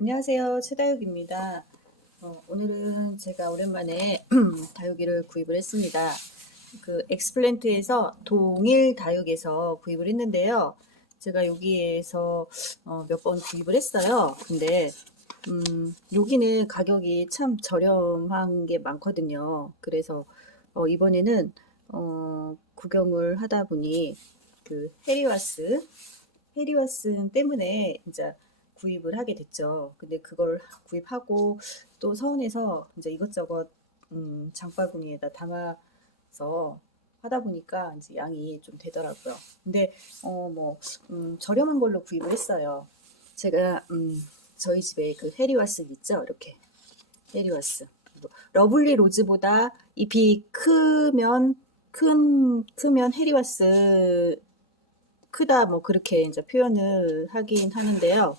안녕하세요. 최다육입니다. 어, 오늘은 제가 오랜만에 다육이를 구입을 했습니다. 그 엑스플랜트에서 동일 다육에서 구입을 했는데요. 제가 여기에서 어, 몇 번 구입을 했어요. 근데 음, 여기는 가격이 참 저렴한 게 많거든요. 그래서 어, 이번에는 어, 구경을 하다 보니 그 해리와스 해리와스 때문에 이제 구입을 하게 됐죠. 근데 그걸 구입하고 또 서운해서 이제 이것저것 음, 장바구니에다 담아서 하다 보니까 이제 양이 좀 되더라고요. 근데 어뭐 음, 저렴한 걸로 구입을 했어요. 제가 음, 저희 집에 그 해리와스 있죠, 이렇게 해리와스. 그리고 러블리 로즈보다 잎이 크면 큰 크면 해리와스 크다 뭐 그렇게 이제 표현을 하긴 하는데요.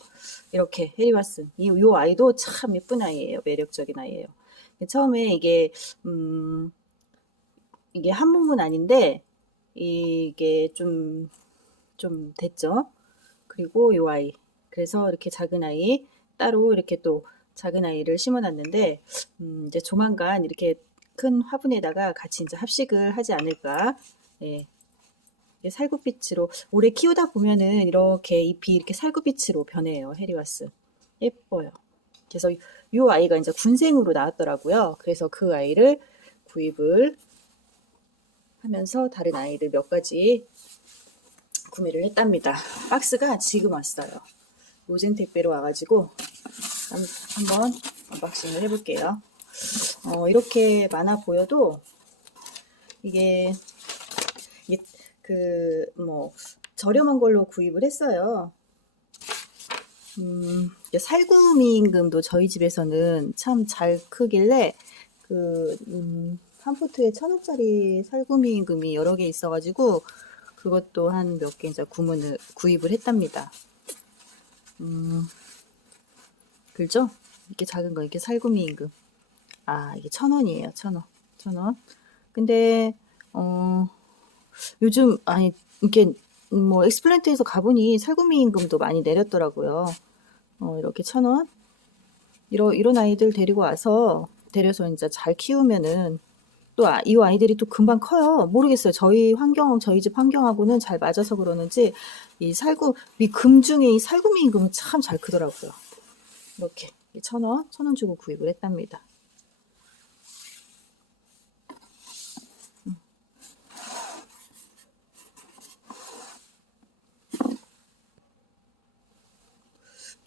이렇게 해리와슨 이, 요 아이도 참 예쁜 아이예요. 매력적인 아이예요. 처음에 이게 음 이게 한 몸은 아닌데 이게 좀좀 됐죠. 그리고 요 아이 그래서 이렇게 작은 아이 따로 이렇게 또 작은 아이를 심어놨는데 음 이제 조만간 이렇게 큰 화분에다가 같이 이제 합식을 하지 않을까. 예, 살구빛으로 오래 키우다 보면은 이렇게 잎이 이렇게 살구빛으로 변해요. 해리와스. 예뻐요. 그래서 이 아이가 이제 군생으로 나왔더라고요. 그래서 그 아이를 구입을 하면서 다른 아이들 몇 가지 구매를 했답니다. 박스가 지금 왔어요. 로젠 택배로 와가지고 한- 한번 언박싱을 해볼게요. 어, 이렇게 많아 보여도 이게 이게 그 뭐 저렴한 걸로 구입을 했어요. 음, 살구미임금도 저희 집에서는 참 잘 크길래 그 음, 한 포트에 천 원짜리 살구미임금이 여러 개 있어가지고 그것도 한 몇 개 이제 구문을 구입을 했답니다. 음, 그죠? 이렇게 작은 거 이렇게 살구미임금. 아 이게 천 원이에요, 천 원, 천 원. 근데 어. 요즘 아니 이렇게 뭐 엑스플랜트에서 가보니 살구미 임금도 많이 내렸더라고요. 어, 이렇게 천 원. 이런 이런 아이들 데리고 와서 데려서 이제 잘 키우면은 또 이 아이들이 또 금방 커요. 모르겠어요. 저희 환경 저희 집 환경하고는 잘 맞아서 그러는지 이 살구 이금 중에 이 살구미 임금은 참 잘 크더라고요. 이렇게 천 원, 천 원 주고 구입을 했답니다.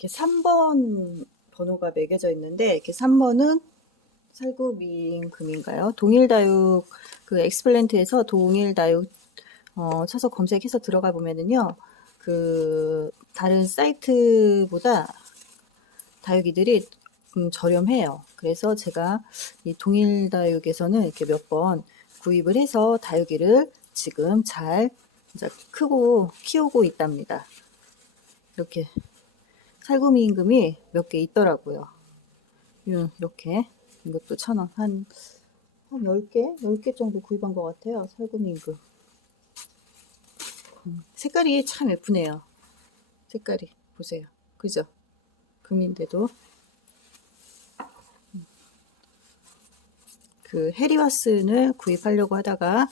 이렇게 3번 번호가 매겨져 있는데 이렇게 3번은 살구미금인가요? 동일다육 그 엑스플랜트에서 동일다육 어, 쳐서 검색해서 들어가 보면은요 그 다른 사이트보다 다육이들이 음, 저렴해요. 그래서 제가 이 동일다육에서는 이렇게 몇 번 구입을 해서 다육이를 지금 잘 크고 키우고 있답니다. 이렇게 살구미 임금이 몇 개 있더라고요. 요- 이렇게 이것도 천 원. 한, 한 10개? 10개 정도 구입한 것 같아요. 살구미 임금. 음, 색깔이 참 예쁘네요. 색깔이. 보세요. 그죠? 금인데도. 음. 그 해리와슨을 구입하려고 하다가,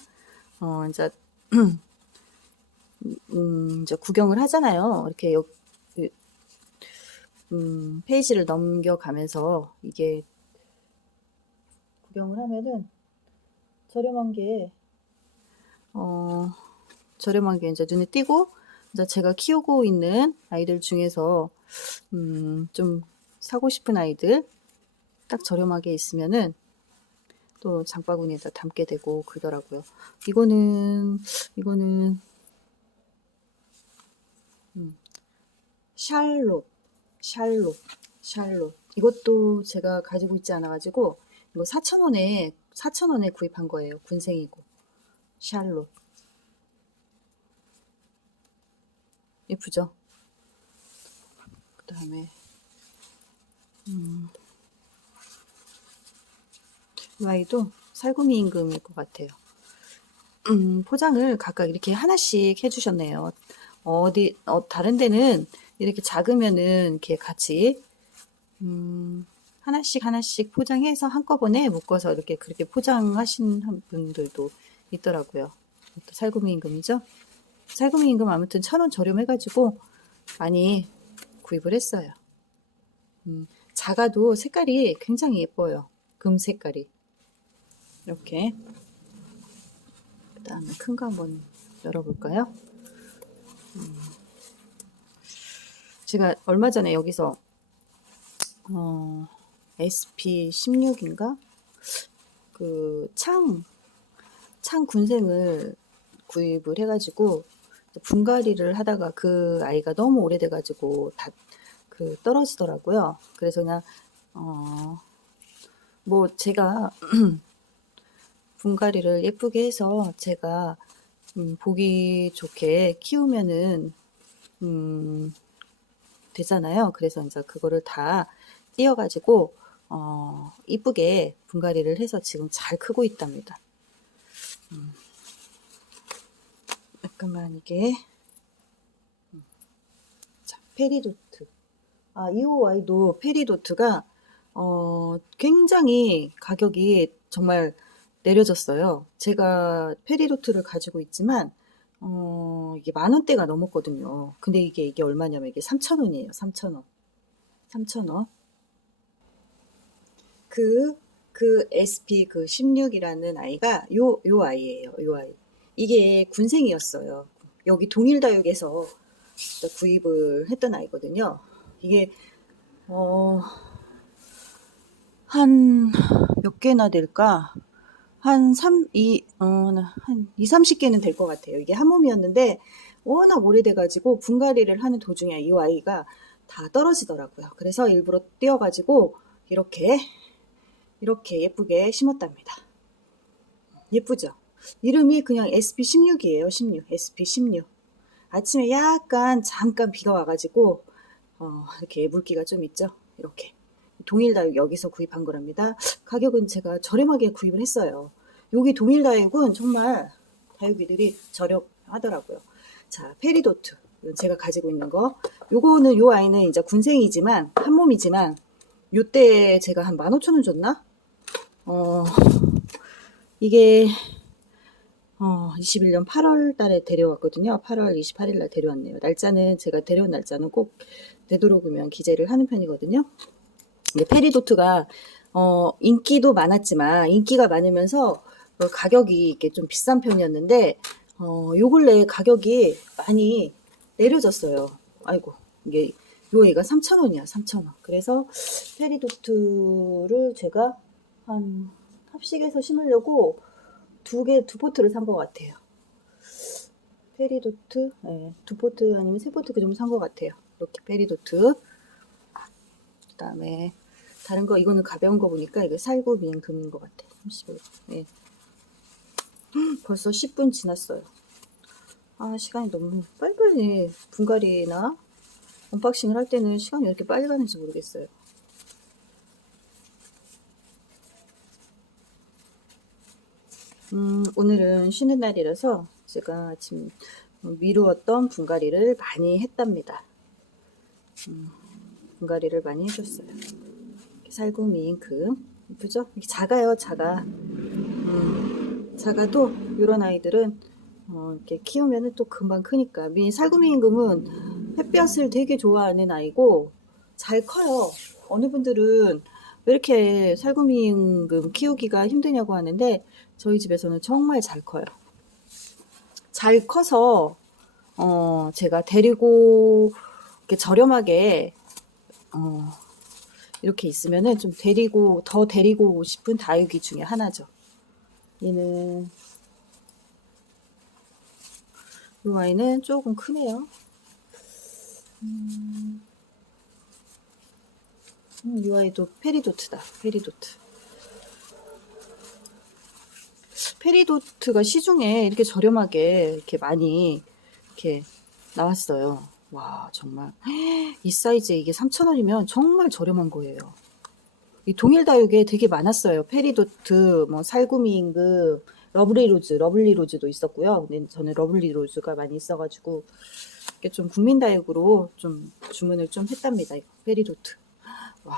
어, 이제, 음, 이제 구경을 하잖아요. 이렇게 여, 음, 페이지를 넘겨가면서 이게 구경을 하면은 저렴한 게, 어, 저렴한 게 이제 눈에 띄고, 이제 제가 키우고 있는 아이들 중에서, 음, 좀 사고 싶은 아이들, 딱 저렴하게 있으면은 또 장바구니에다 담게 되고 그러더라고요. 이거는, 이거는, 음, 샬롯. 샬롯, 샬롯. 이것도 제가 가지고 있지 않아가지고, 이거 4,000원에, 4,000원에 구입한 거예요. 군생이고. 샬롯. 예쁘죠? 그 다음에, 음, 이 아이도 살구미 임금일 것 같아요. 음, 포장을 각각 이렇게 하나씩 해주셨네요. 어디, 어, 다른 데는 이렇게 작으면은 이렇게 같이 음, 하나씩 하나씩 포장해서 한꺼번에 묶어서 이렇게 그렇게 포장하신 분들도 있더라고요. 또 살구미 임금이죠. 살구미 임금 아무튼 천 원 저렴해가지고 많이 구입을 했어요. 음, 작아도 색깔이 굉장히 예뻐요. 금 색깔이. 이렇게. 그 다음에 큰 거 한번 열어볼까요? 음, 제가 얼마 전에 여기서 어, SP16인가? 그, 창, 창 군생을 구입을 해가지고, 분갈이를 하다가 그 아이가 너무 오래돼가지고, 다, 그, 떨어지더라고요. 그래서 그냥, 어, 뭐, 제가, 분갈이를 예쁘게 해서 제가, 음, 보기 좋게 키우면은, 음, 되잖아요. 그래서 이제 그거를 다 띄어가지고 어, 이쁘게 분갈이를 해서 지금 잘 크고 있답니다. 음. 잠깐만 이게 음. 자 페리도트 아 이오아이도 페리도트가 어, 굉장히 가격이 정말 내려졌어요. 제가 페리도트를 가지고 있지만 어, 이게 만 원대가 넘었거든요. 근데 이게 이게 얼마냐면 이게 3,000원이에요. 3,000원. 3,000원. 그, 그 SP 그 16이라는 아이가 요, 요 아이예요. 요 아이. 이게 군생이었어요. 여기 동일다육에서 구입을 했던 아이거든요. 이게, 어, 한 몇 개나 될까? 한 3, 2, 어, 한 2, 30개는 될 것 같아요. 이게 한 몸이었는데, 워낙 오래돼가지고 분갈이를 하는 도중에 이 아이가 다 떨어지더라고요. 그래서 일부러 띄어가지고 이렇게 이렇게 예쁘게 심었답니다. 예쁘죠? 이름이 그냥 SP16이에요. 16. SP16. 아침에 약간 잠깐 비가 와가지고 어, 이렇게 물기가 좀 있죠. 이렇게 동일다육 여기서 구입한 거랍니다. 가격은 제가 저렴하게 구입을 했어요. 여기 동일다육은 정말 다육이들이 저렴하더라고요. 자, 페리도트. 제가 가지고 있는 거. 요거는 요 아이는 이제 군생이지만 한 몸이지만 요때 제가 한 15,000원 줬나? 어, 이게 어, 21년 8월 달에 데려왔거든요. 8월 28일 날 데려왔네요. 날짜는 제가 데려온 날짜는 꼭 되도록이면 기재를 하는 편이거든요. 페리도트가 어, 인기도 많았지만 인기가 많으면서 어, 가격이 이렇게 좀 비싼 편이었는데 어, 요 근래 가격이 많이 내려졌어요. 아이고 이게 요 애가 3,000원이야 3,000원. 그래서 페리도트를 제가 한 합식해서 심으려고 두 개, 두 포트를 산 것 같아요. 페리도트, 네, 두 포트 아니면 세 포트 그 정도 산 것 같아요. 이렇게 페리도트. 그 다음에 다른 거 이거는 가벼운 거 보니까 이거 살구 미행금인 것 같아. 30일. 네. 벌써 10분 지났어요. 아 시간이 너무 빨리빨리 분갈이나 언박싱을 할 때는 시간이 왜 이렇게 빨리 가는지 모르겠어요. 음, 오늘은 쉬는 날이라서 제가 아침 미루었던 분갈이를 많이 했답니다. 음, 분갈이를 많이 해줬어요. 살구미 잉크 예쁘죠? 이게 작아요, 작아. 음, 작아도 이런 아이들은 어, 이렇게 키우면 또 금방 크니까. 미 살구미 임금은 햇볕을 되게 좋아하는 아이고 잘 커요. 어느 분들은 왜 이렇게 살구미 임금 키우기가 힘드냐고 하는데 저희 집에서는 정말 잘 커요. 잘 커서 어, 제가 데리고 이렇게 저렴하게 어, 이렇게 있으면은 좀 데리고 더 데리고 싶은 다육이 중에 하나죠. 얘는 이 아이는 조금 크네요. 음, 음, 이 아이도 페리도트다. 페리도트. 페리도트가 시중에 이렇게 저렴하게 이렇게 많이 이렇게 나왔어요. 와, 정말. 이 사이즈에 이게 3,000원이면 정말 저렴한 거예요. 이 동일 다육에 되게 많았어요. 페리도트, 뭐 살구미 임금, 러블리 로즈, 러블리 로즈도 있었고요. 근데 저는 러블리 로즈가 많이 있어가지고 이게 좀 국민 다육으로 좀 주문을 좀 했답니다. 페리도트. 와.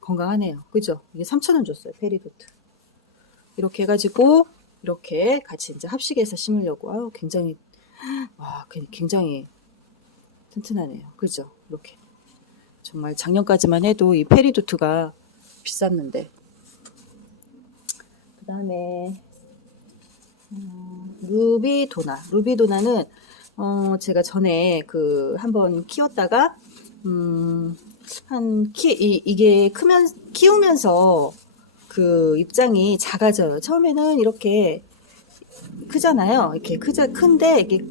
건강하네요. 그죠? 이게 3,000원 줬어요. 페리도트. 이렇게 해가지고, 이렇게 같이 이제 합식해서 심으려고. 아유, 굉장히, 와, 그- 굉장히 튼튼하네요. 그죠? 이렇게. 정말 작년까지만 해도 이 페리도트가 비쌌는데. 그 다음에, 음, 루비도나. 루비도나는, 어, 제가 전에 그, 한번 키웠다가, 음, 한, 키, 이, 이게 크면, 키우면서 그 입장이 작아져요. 처음에는 이렇게 크잖아요. 이렇게 크자, 큰데, 이게,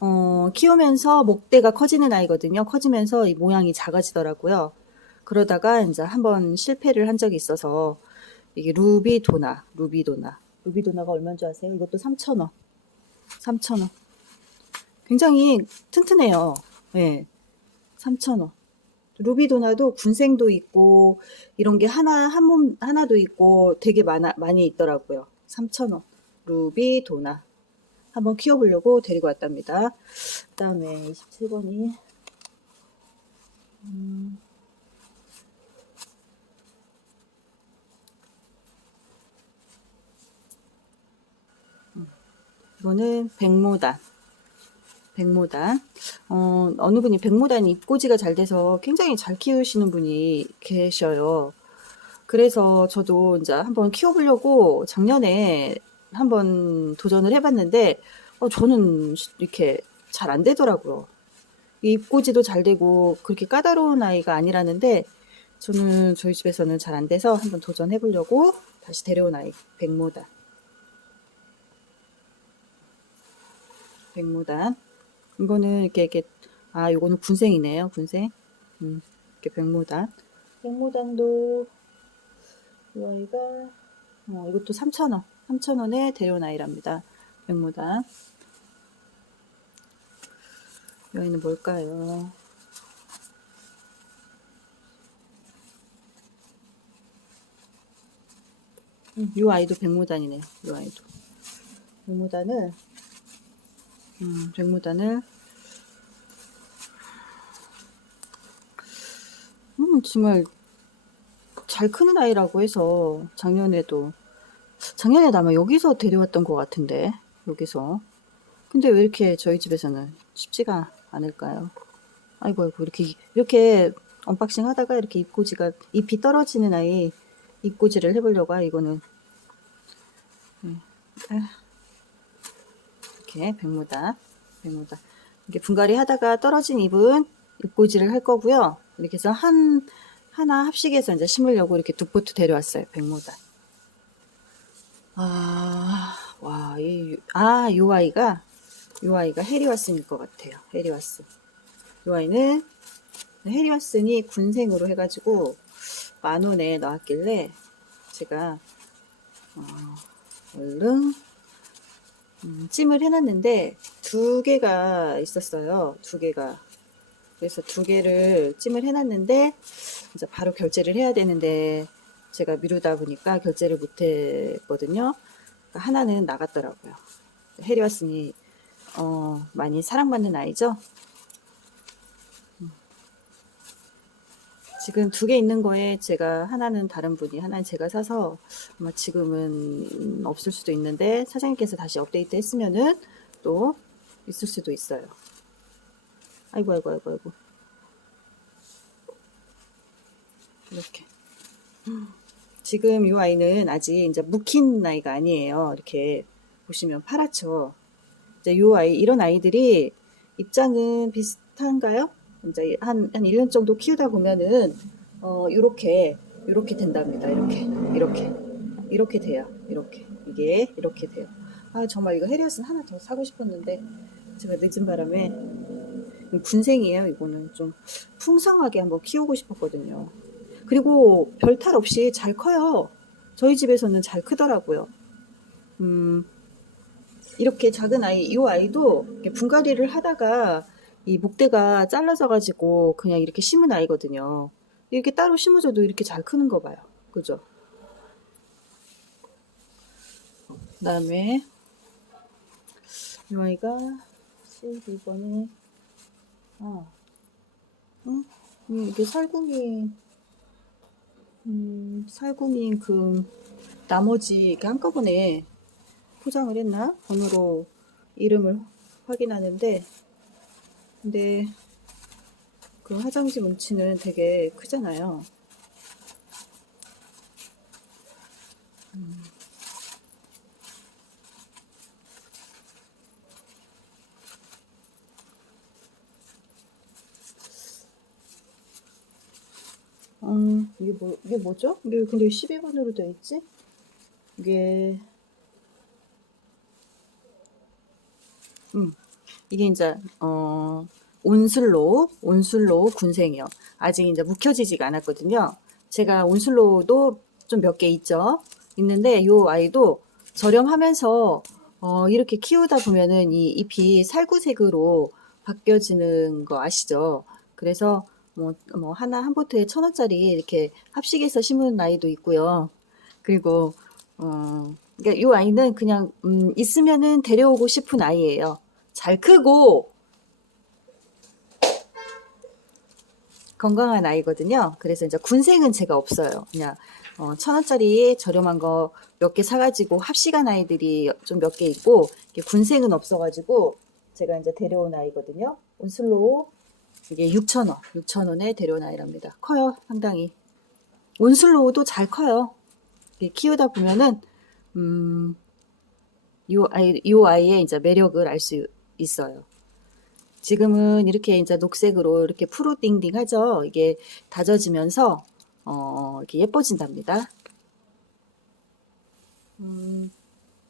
어, 키우면서 목대가 커지는 아이거든요. 커지면서 이 모양이 작아지더라고요. 그러다가 이제 한번 실패를 한 적이 있어서, 이게 루비도나, 루비도나. 루비도나가 얼마인 줄 아세요? 이것도 3,000원. 3,000원. 굉장히 튼튼해요. 예. 3,000원. 루비도나도 군생도 있고 이런 게 하나 한 몸 하나도 있고 되게 많아 많이 있더라고요. 3,000원. 루비 도나. 한번 키워보려고 데리고 왔답니다. 그 다음에 27번이 음, 음, 이거는 백모단. 백모단. 어, 어느 분이 백모단 입고지가 잘 돼서 굉장히 잘 키우시는 분이 계셔요. 그래서 저도 이제 한번 키워보려고 작년에 한번 도전을 해봤는데, 어, 저는 이렇게 잘 안 되더라고요. 이 입고지도 잘 되고 그렇게 까다로운 아이가 아니라는데, 저는 저희 집에서는 잘 안 돼서 한번 도전해 보려고 다시 데려온 아이, 백모단. 백모단. 이거는 이렇게, 이렇게, 아, 요거는 군생이네요, 군생. 음, 이렇게 백모단. 백모단도, 이 아이가, 어, 이것도 3,000원. 3,000원에 데려온 아이랍니다. 백모단. 이 아이는 뭘까요? 음, 이 아이도 백모단이네요. 이 아이도. 백모단을, 음, 백모단을, 음, 정말 잘 크는 아이라고 해서 작년에도 작년에도 아마 여기서 데려왔던 것 같은데 여기서 근데 왜 이렇게 저희 집에서는 쉽지가 않을까요? 아이고 아이고 이렇게 이렇게 언박싱 하다가 이렇게 입고지가 잎이 떨어지는 아이 입고지를 해보려고 아 이거는 음, 아, 이렇게 백무다 백무다 이게 분갈이 하다가 떨어진 잎은 입고지를 할 거고요 이렇게 해서 한 하나 합식해서 이제 심으려고 이렇게 두 포트 데려왔어요. 백모단. 아, 와, 이, 아, 요 아이가, 요 아이가 해리와슨일 것 같아요. 해리와슨. 요 아이는 해리와슨이 군생으로 해가지고 만 원에 나왔길래 제가, 어, 얼른, 음, 찜을 해놨는데 두 개가 있었어요. 두 개가. 그래서 두 개를 찜을 해놨는데 이제 바로 결제를 해야 되는데 제가 미루다 보니까 결제를 못 했거든요. 그러니까 하나는 나갔더라고요. 해리와슨이 어, 많이 사랑받는 아이죠. 음. 지금 두 개 있는 거에 제가 하나는 다른 분이 하나는 제가 사서 아마 지금은 없을 수도 있는데 사장님께서 다시 업데이트 했으면은 또 있을 수도 있어요. 아이고 아이고 아이고 아이고 이렇게 지금 이 아이는 아직 이제 묵힌 아이가 아니에요. 이렇게 보시면 파랗죠. 이제 이 아이 이런 아이들이 입장은 비슷한가요? 이제 한, 한 1년 정도 키우다 보면은 어 요렇게 요렇게 된답니다. 이렇게 이렇게. 이렇게 돼요. 이렇게. 이게 이렇게 돼요. 아 정말 이거 헤리어스는 하나 더 사고 싶었는데 제가 늦은 바람에 군생이에요. 이거는. 좀 풍성하게 한번 키우고 싶었거든요. 그리고 별 탈 없이 잘 커요. 저희 집에서는 잘 크더라고요. 음, 이렇게 작은 아이, 이 아이도 분갈이를 하다가 이 목대가 잘라져 가지고 그냥 이렇게 심은 아이거든요. 이렇게 따로 심어줘도 이렇게 잘 크는 거 봐요. 그죠? 그 다음에 이 아이가 12번에 어. 응? 음, 이게 살구미, 음, 살구미 그 나머지 이렇게 한꺼번에 포장을 했나? 번호로 이름을 확인하는데, 근데 그 화장지 뭉치는 되게 크잖아요. 음, 이게 뭐, 이게 뭐죠? 이게 근데 12번으로 되어 있지? 이게, 음, 이게 이제, 어, 온슬로, 온슬로 군생이요. 아직 이제 묵혀지지가 않았거든요. 제가 온슬로도 좀 몇 개 있죠. 있는데, 요 아이도 저렴하면서, 어, 이렇게 키우다 보면은 이 잎이 살구색으로 바뀌어지는 거 아시죠? 그래서, 뭐, 뭐, 하나, 한 보트에 천 원짜리 이렇게 합식해서 심은 아이도 있고요. 그리고, 어, 그러니까 이 아이는 그냥, 음, 있으면은 데려오고 싶은 아이예요. 잘 크고, 건강한 아이거든요. 그래서 이제 군생은 제가 없어요. 그냥, 어, 천 원짜리 저렴한 거 몇 개 사가지고 합식한 아이들이 좀 몇 개 있고, 군생은 없어가지고, 제가 이제 데려온 아이거든요. 온슬로우 이게 6,000원, 6,000원에 데려온 아이랍니다. 커요, 상당히. 온슬로우도 잘 커요. 키우다 보면은, 음, 요 아이, 요 아이의 이제 매력을 알 수 있어요. 지금은 이렇게 이제 녹색으로 이렇게 푸르딩딩 하죠. 이게 다져지면서, 어, 이렇게 예뻐진답니다. 음,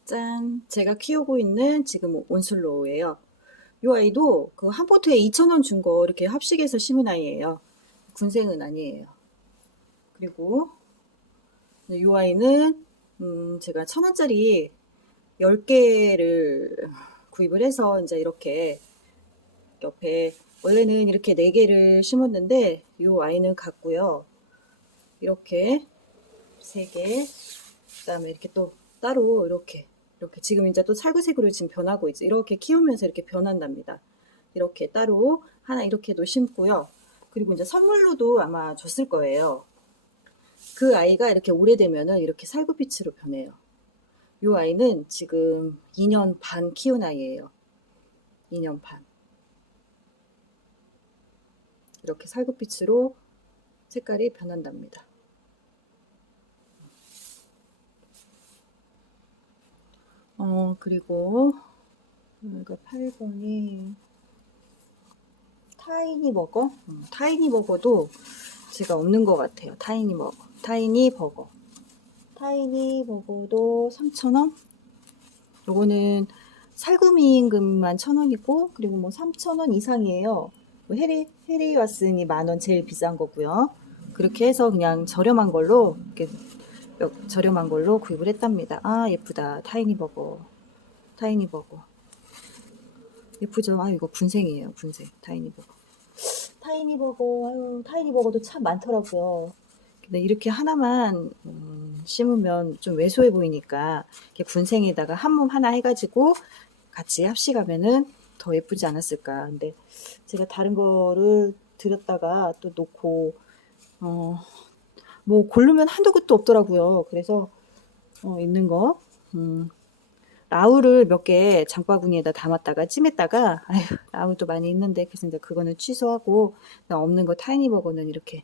짠. 제가 키우고 있는 지금 온슬로우예요. 이 아이도 그 한 포트에 2,000원 준 거 이렇게 합식해서 심은 아이예요. 군생은 아니에요. 그리고 이 아이는 음 제가 1,000원짜리 10개를 구입을 해서 이제 이렇게 옆에 원래는 이렇게 4개를 심었는데 이 아이는 같고요. 이렇게 3개 그 다음에 이렇게 또 따로 이렇게 이렇게 지금 이제 또 살구색으로 지금 변하고 있죠. 이렇게 키우면서 이렇게 변한답니다. 이렇게 따로 하나 이렇게도 심고요. 그리고 이제 선물로도 아마 줬을 거예요. 그 아이가 이렇게 오래되면은 이렇게 살구빛으로 변해요. 이 아이는 지금 2년 반 키운 아이예요. 2년 반. 이렇게 살구빛으로 색깔이 변한답니다. 어, 그리고, 이거 8번이, 타이니 버거? 음, 타이니 버거도 제가 없는 것 같아요. 타이니 버거. 타이니 버거. 타이니 버거도 3,000원? 요거는 살구미 임금만 1,000원이고, 그리고 뭐 3,000원 이상이에요. 뭐 해리, 해리 왓슨이 만원 제일 비싼 거고요. 그렇게 해서 그냥 저렴한 걸로, 이렇게 몇- 저렴한 걸로 구입을 했답니다. 아, 예쁘다. 타이니 버거. 타이니 버거. 예쁘죠? 아, 이거 군생이에요. 군생. 타이니 버거. 타이니 버거. 아유, 타이니 버거도 참 많더라고요. 근데 이렇게 하나만 음, 심으면 좀 왜소해 보이니까 이렇게 군생에다가 한 몸 하나 해가지고 같이 합식하면은 더 예쁘지 않았을까. 근데 제가 다른 거를 들였다가 또 놓고 어, 뭐 고르면 한도 끝도 없더라고요. 그래서 어, 있는 거 음, 라울을 몇개 장바구니에다 담았다가 찜했다가 아휴 라울도 많이 있는데 그래서 이제 그거는 취소하고 없는 거 타이니 버거는 이렇게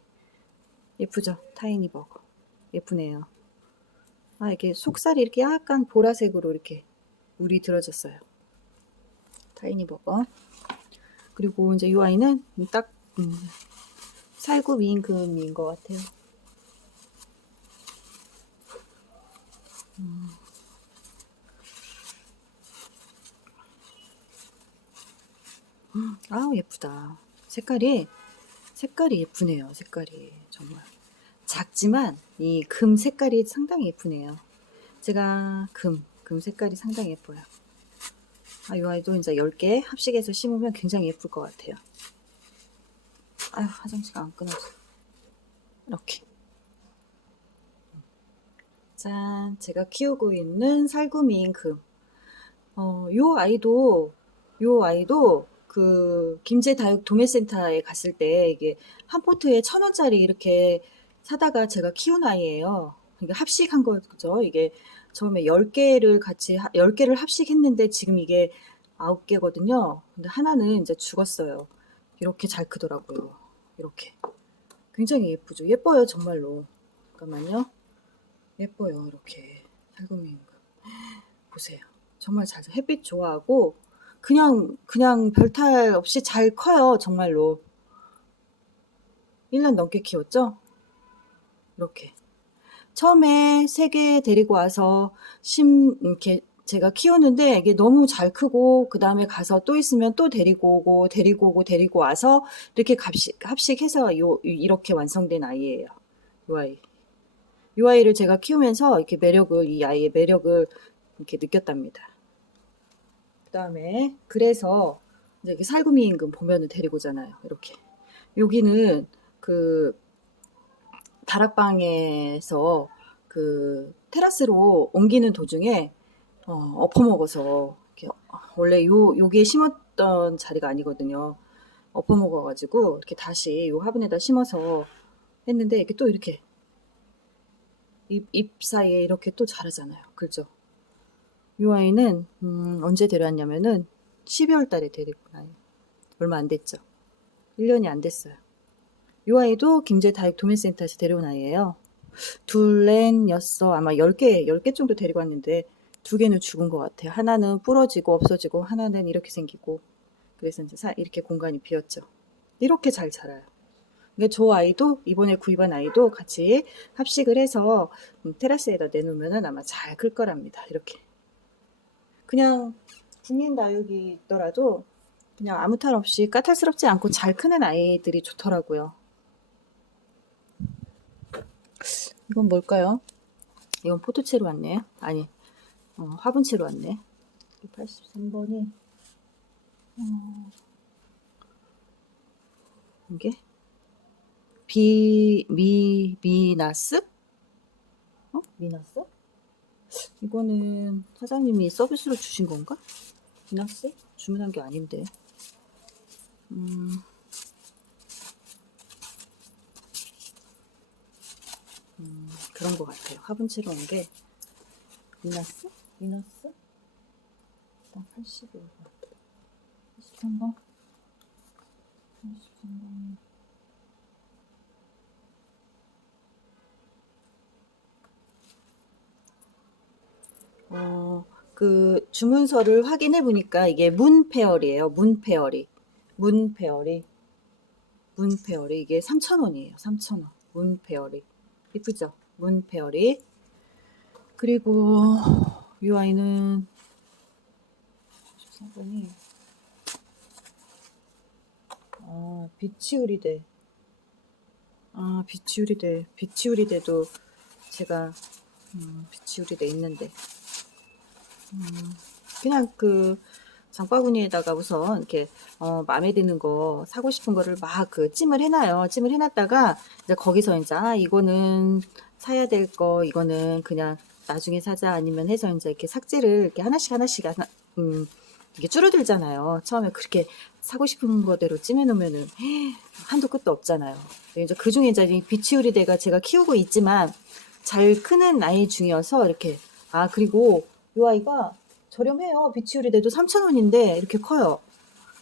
예쁘죠? 타이니 버거 예쁘네요. 아 이게 속살이 이렇게 약간 보라색으로 이렇게 물이 들어졌어요. 타이니 버거 그리고 이제 이 아이는 딱 음, 살구 미인금인 것 같아요. 아우 예쁘다. 색깔이 색깔이 예쁘네요. 색깔이 정말 작지만 이 금 색깔이 상당히 예쁘네요. 제가 금, 금 색깔이 상당히 예뻐요. 아, 이 아이도 이제 10개 합식해서 심으면 굉장히 예쁠 것 같아요. 아유, 화장실 안 끊어져. 이렇게. 짠, 제가 키우고 있는 살구미인 금. 어, 요 아이도, 요 아이도 그 김제 다육 도매센터에 갔을 때 이게 한 포트에 천 원짜리 이렇게 사다가 제가 키운 아이예요. 그러니까 합식한 거죠. 이게 처음에 10개를 같이, 10개를 합식했는데 지금 이게 9개거든요. 근데 하나는 이제 죽었어요. 이렇게 잘 크더라고요. 이렇게. 굉장히 예쁘죠. 예뻐요, 정말로. 잠깐만요. 예뻐요, 이렇게. 살구미인가. 보세요. 정말 잘, 햇빛 좋아하고, 그냥, 그냥 별탈 없이 잘 커요, 정말로. 1년 넘게 키웠죠? 이렇게. 처음에 세 개 데리고 와서 심, 이렇게 제가 키우는데 이게 너무 잘 크고, 그 다음에 가서 또 있으면 또 데리고 오고, 데리고 오고, 데리고 와서 이렇게 합식, 합식해서 요, 이렇게 완성된 아이예요. 요 아이. 요 아이를 제가 키우면서 이렇게 매력을, 이 아이의 매력을 이렇게 느꼈답니다. 그 다음에, 그래서 이제 이렇게 살구미 임금 보면은 데리고 오잖아요. 이렇게. 여기는 그, 다락방에서 그 테라스로 옮기는 도중에 어, 엎어먹어서 이렇게 원래 요 요게 심었던 자리가 아니거든요. 엎어먹어가지고 이렇게 다시 요 화분에다 심어서 했는데 이렇게 또 이렇게 잎, 잎 사이에 이렇게 또 자라잖아요. 그죠? 요 아이는 음, 언제 데려왔냐면은 12월 달에 데리고 나요. 얼마 안 됐죠. 1년이 안 됐어요. 요 아이도 김제 다육 도매센터에서 데려온 아이예요. 둘, 넷, 여섯, 아마 10개, 10개 정도 데리고 왔는데 두 개는 죽은 것 같아요. 하나는 부러지고 없어지고 하나는 이렇게 생기고 그래서 이제 사- 이렇게 공간이 비었죠. 이렇게 잘 자라요. 근데 저 아이도 이번에 구입한 아이도 같이 합식을 해서 음, 테라스에다 내놓으면 아마 잘 클 거랍니다. 이렇게 그냥 국민 다육이 있더라도 그냥 아무 탈 없이 까탈스럽지 않고 잘 크는 아이들이 좋더라고요. 이건 뭘까요? 이건 포토채로 왔네요. 아니, 어, 화분채로 왔네. 83번이, 어, 이게, 비, 미, 미나스? 어? 미나스? 이거는 사장님이 서비스로 주신 건가? 미나스? 주문한 게 아닌데. 음, 음, 그런 것 같아요. 화분채로 온 게. 미나스? 미나스? 일단 81번. 83번? 83번. 어, 그 주문서를 확인해 보니까 이게 문페어리예요. 문페어리. 문페어리. 문페어리. 이게 3,000원이에요. 3,000원. 문페어리. 이쁘죠? 문페어리. 그리고 이 아이는 13번이 아, 비치우리대. 아, 비치우리대. 비치우리대도 제가 음, 비치우리대 있는데 음, 그냥 그 장바구니에다가 우선 이렇게 어, 마음에 드는 거 사고 싶은 거를 막 그 찜을 해놔요. 찜을 해놨다가 이제 거기서 이제 아 이거는 사야 될 거 이거는 그냥 나중에 사자 아니면 해서 이제 이렇게 삭제를 이렇게 하나씩 하나씩 하나, 음 이게 줄어들잖아요. 처음에 그렇게 사고 싶은 거대로 찜해놓으면은 한도 끝도 없잖아요. 이제 그 중에 이제 이 비치우리 대가 제가 키우고 있지만 잘 크는 아이 중이어서 이렇게 아 그리고 이 아이가 저렴해요. 비치우리대도 3,000원인데 이렇게 커요.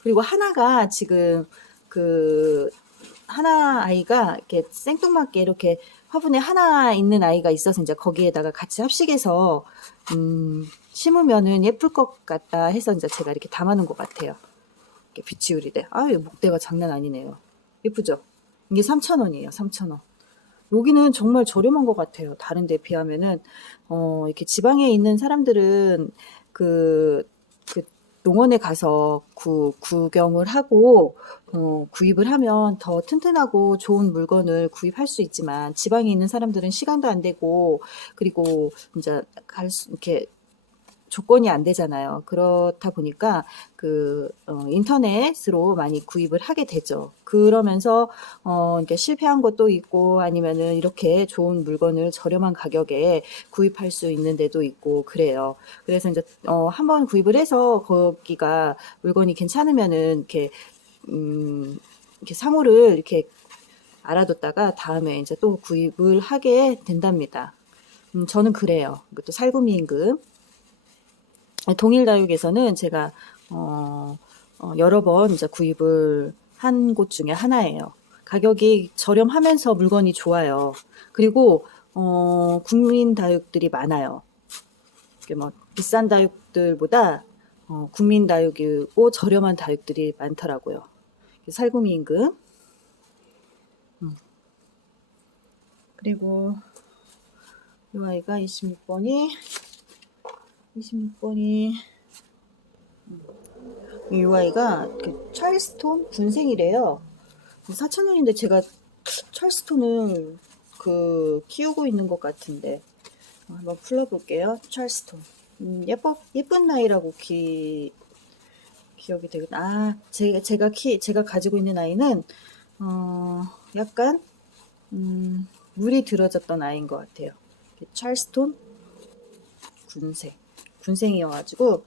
그리고 하나가 지금 그 하나 아이가 이렇게 생뚱맞게 이렇게 화분에 하나 있는 아이가 있어서 이제 거기에다가 같이 합식해서 음, 심으면은 예쁠 것 같다 해서 이제 제가 이렇게 담아놓은 것 같아요. 이렇게 비치우리대. 아, 이 목대가 장난 아니네요. 예쁘죠? 이게 3,000원이에요. 3,000원. 여기는 정말 저렴한 것 같아요. 다른 데 비하면은, 어, 이렇게 지방에 있는 사람들은 그, 그 농원에 가서 구, 구경을 하고, 어, 구입을 하면 더 튼튼하고 좋은 물건을 구입할 수 있지만, 지방에 있는 사람들은 시간도 안 되고, 그리고 이제 갈 수, 이렇게 조건이 안 되잖아요. 그렇다 보니까 그 어, 인터넷으로 많이 구입을 하게 되죠. 그러면서 어 이렇게 실패한 것도 있고 아니면은 이렇게 좋은 물건을 저렴한 가격에 구입할 수 있는 데도 있고 그래요. 그래서 이제 어 한번 구입을 해서 거기가 물건이 괜찮으면은 이렇게 음 이렇게 상호를 이렇게 알아뒀다가 다음에 이제 또 구입을 하게 된답니다. 음, 저는 그래요. 이것도 살구미 임금. 동일다육에서는 제가 어, 어, 여러 번 이제 구입을 한 곳 중에 하나예요. 가격이 저렴하면서 물건이 좋아요. 그리고 어, 국민 다육들이 많아요. 뭐 비싼 다육들보다 어, 국민 다육이고 저렴한 다육들이 많더라고요. 살구미 임금. 음. 그리고 이 아이가 26번이 26번이 이 아이가 그 찰스톤 군생이래요. 4,000원인데 제가 찰스톤을 그 키우고 있는 것 같은데 어, 한번 풀어볼게요. 찰스톤. 음, 예뻐 예쁜 나이라고 기 기억이 되고 아 제가 제가 키 제가 가지고 있는 아이는 어 약간 음, 물이 들어졌던 아이인 것 같아요. 찰스톤 군생 군생이어가지고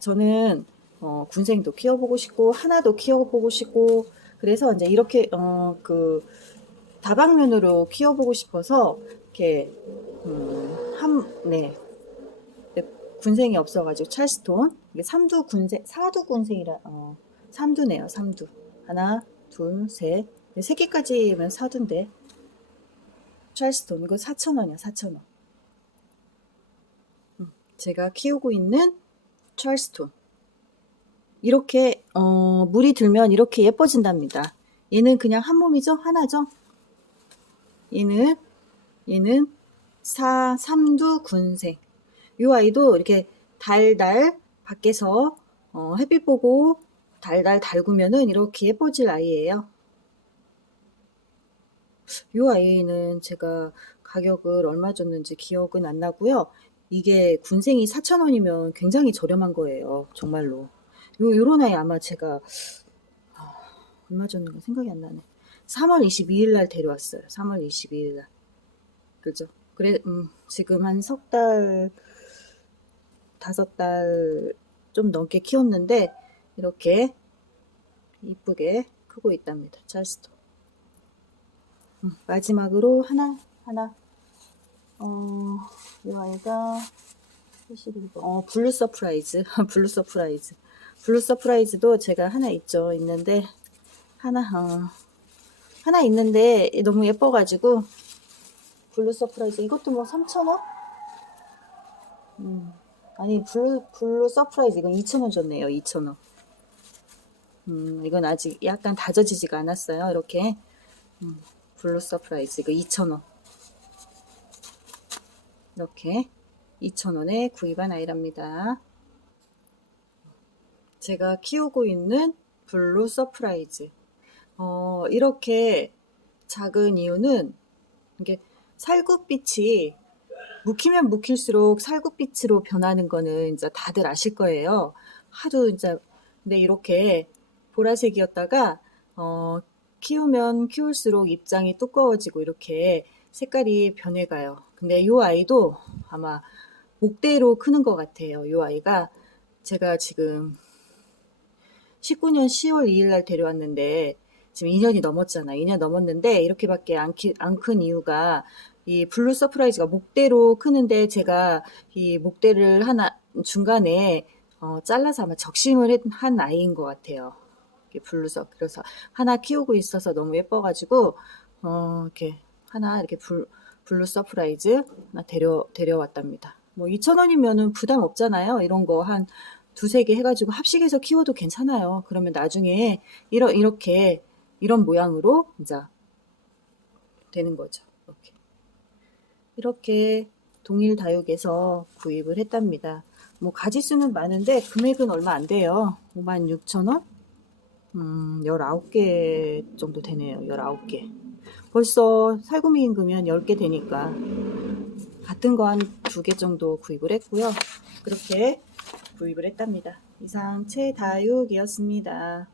저는 어, 군생도 키워보고 싶고 하나도 키워보고 싶고 그래서 이제 이렇게 어, 그 다방면으로 키워보고 싶어서 이렇게 음, 한네. 군생이 없어가지고 찰스톤. 이게 삼두 군생 사두 군생이라 어, 삼두네요 삼두. 하나 둘셋세 네, 개까지면 사두인데. 찰스톤 이거 4,000원이야 4,000원 제가 키우고 있는 찰스톤. 이렇게 어, 물이 들면 이렇게 예뻐진답니다. 얘는 그냥 한 몸이죠? 하나죠? 얘는 얘는 사 삼두 군생. 이 아이도 이렇게 달달 밖에서 어, 햇빛 보고 달달 달구면은 이렇게 예뻐질 아이예요. 이 아이는 제가 가격을 얼마 줬는지 기억은 안 나고요. 이게 군생이 4,000원이면 굉장히 저렴한 거예요. 정말로. 요, 요런 아이 아마 제가, 아, 얼마 줬는가 생각이 안 나네. 3월 22일 날 데려왔어요. 3월 22일 날. 그죠? 그래, 음, 지금 한 석 달, 다섯 달 좀 넘게 키웠는데, 이렇게 이쁘게 크고 있답니다. 찰스도. 음, 마지막으로 하나, 하나, 어, 이 아이가 71번. 어, 블루 서프라이즈. 블루 서프라이즈. 블루 서프라이즈도 제가 하나 있죠. 있는데, 하나, 어, 하나 있는데 너무 예뻐가지고, 블루 서프라이즈. 이것도 뭐 3,000원? 음, 아니, 블루, 블루 서프라이즈. 이건 2,000원 줬네요. 2,000원. 음, 이건 아직 약간 다져지지가 않았어요. 이렇게. 음, 블루 서프라이즈. 이거 2,000원. 이렇게 2,000원에 구입한 아이랍니다. 제가 키우고 있는 블루 서프라이즈. 어, 이렇게 작은 이유는 이게 살구빛이 묵히면 묵힐수록 살구빛으로 변하는 거는 이제 다들 아실 거예요. 하도 이제 근데 이렇게 보라색이었다가 어, 키우면 키울수록 입장이 두꺼워지고 이렇게 색깔이 변해가요. 근데 이 아이도 아마 목대로 크는 것 같아요. 이 아이가 제가 지금 19년 10월 2일 날 데려왔는데 지금 2년이 넘었잖아. 2년 넘었는데 이렇게밖에 안큰 이유가 이 블루 서프라이즈가 목대로 크는데 제가 이 목대를 하나 중간에 어, 잘라서 아마 적심을 한 아이인 것 같아요. 블루서 그래서 하나 키우고 있어서 너무 예뻐가지고 어, 이렇게 하나 이렇게 불, 블루 서프라이즈 하나 데려, 데려왔답니다. 뭐 2,000원이면은 부담 없잖아요. 이런 거 한 두세 개 해가지고 합식해서 키워도 괜찮아요. 그러면 나중에 이러, 이렇게, 이런 모양으로 이제 되는 거죠. 이렇게. 이렇게 동일 다육에서 구입을 했답니다. 뭐 가지수는 많은데 금액은 얼마 안 돼요. 56,000원? 음, 19개 정도 되네요. 19개. 벌써 살구미 임금이 한 10개 되니까 같은 거 한 두 개 정도 구입을 했고요. 그렇게 구입을 했답니다. 이상 최다육이었습니다.